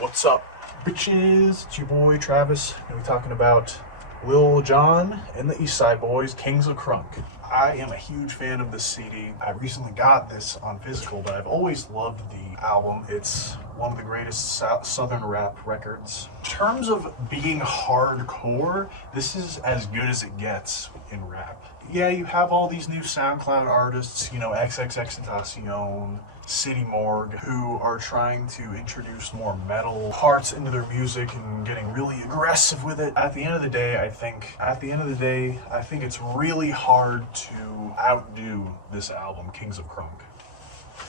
What's up, bitches? It's your boy Travis, and we're talking about Lil Jon and the East Side Boys, Kings of Crunk. I am a huge fan of this CD. I recently got this on physical, but I've always loved the album. It's one of the greatest southern rap records. In terms of being hardcore, this is as good as it gets in rap. Yeah, you have all these new SoundCloud artists, XXXTentacion, City Morgue, who are trying to introduce more metal parts into their music and getting really aggressive with it. At the end of the day, I think it's really hard to outdo this album, Kings of Crunk.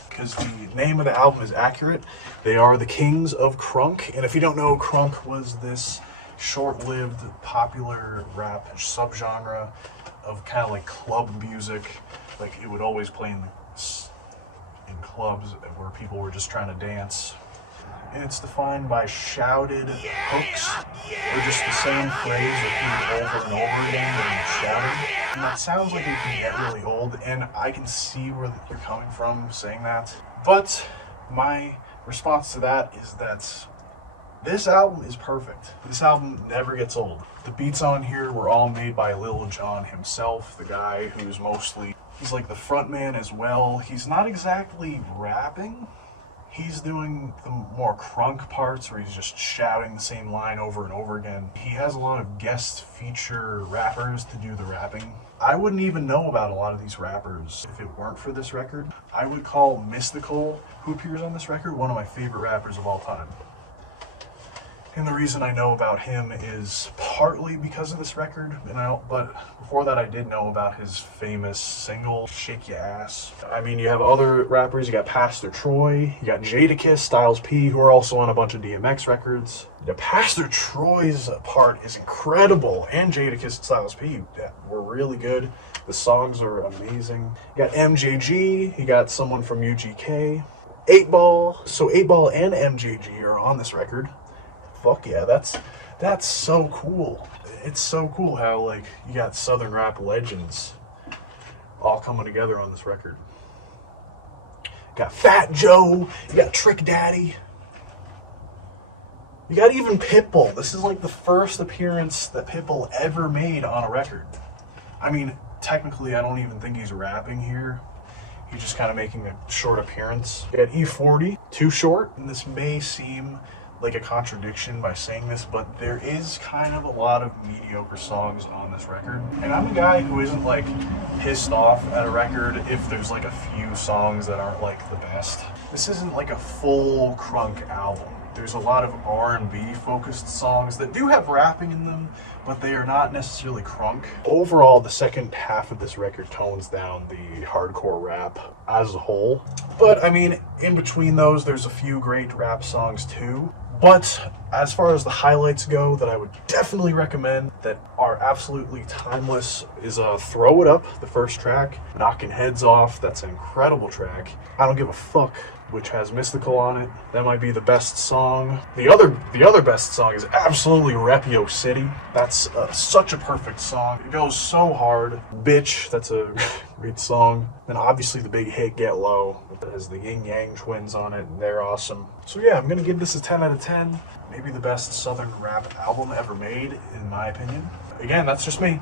Because the name of the album is accurate. They are the Kings of Crunk. And if you don't know, Crunk was this short-lived, popular rap subgenre of kind of like club music. Like it would always play in clubs where people were just trying to dance. And it's defined by shouted hooks, or just the same phrase repeated over and over again and shouted. And that sounds like it can get really old, and I can see where you're coming from saying that. But my response to that is that this album is perfect. This album never gets old. The beats on here were all made by Lil Jon himself, the guy who's he's like the front man as well. He's not exactly rapping. He's doing the more crunk parts where he's just shouting the same line over and over again. He has a lot of guest feature rappers to do the rapping. I wouldn't even know about a lot of these rappers if it weren't for this record. I would call Mystical, who appears on this record, one of my favorite rappers of all time. And the reason I know about him is partly because of this record, but before that I did know about his famous single, Shake Ya Ass. I mean, you have other rappers, you got Pastor Troy, you got Jadakiss, Styles P, who are also on a bunch of DMX records. Pastor Troy's part is incredible, and Jadakiss and Styles P were really good. The songs are amazing. You got MJG, you got someone from UGK, 8Ball. So 8Ball and MJG are on this record. Fuck yeah, that's so cool. It's so cool how like you got southern rap legends all coming together on this record. You got Fat Joe, you got Trick Daddy, you got even Pitbull. This is like the first appearance that Pitbull ever made on a record. I mean, technically I don't even think he's rapping here. He's just kind of making a short appearance. You got E40, Too Short, and this may seem like a contradiction by saying this, but there is kind of a lot of mediocre songs on this record. And I'm a guy who isn't like pissed off at a record if there's like a few songs that aren't like the best. This isn't like a full Crunk album. There's a lot of R&B focused songs that do have rapping in them, but they are not necessarily Crunk. Overall, the second half of this record tones down the hardcore rap as a whole. But I mean, in between those, there's a few great rap songs too. But as far as the highlights go that I would definitely recommend that are absolutely timeless is Throw It Up, the first track. Knocking Heads Off, that's an incredible track. I Don't Give a Fuck, which has Mystical on it. That might be the best song. The other best song is absolutely Repio City. That's such a perfect song. It goes so hard. Bitch, that's a great song. Then obviously the big hit Get Low. It has the Yin Yang Twins on it. They're awesome. So yeah, I'm gonna give this a 10 out of 10. Maybe the best southern rap album ever made, in my opinion. Again, that's just me.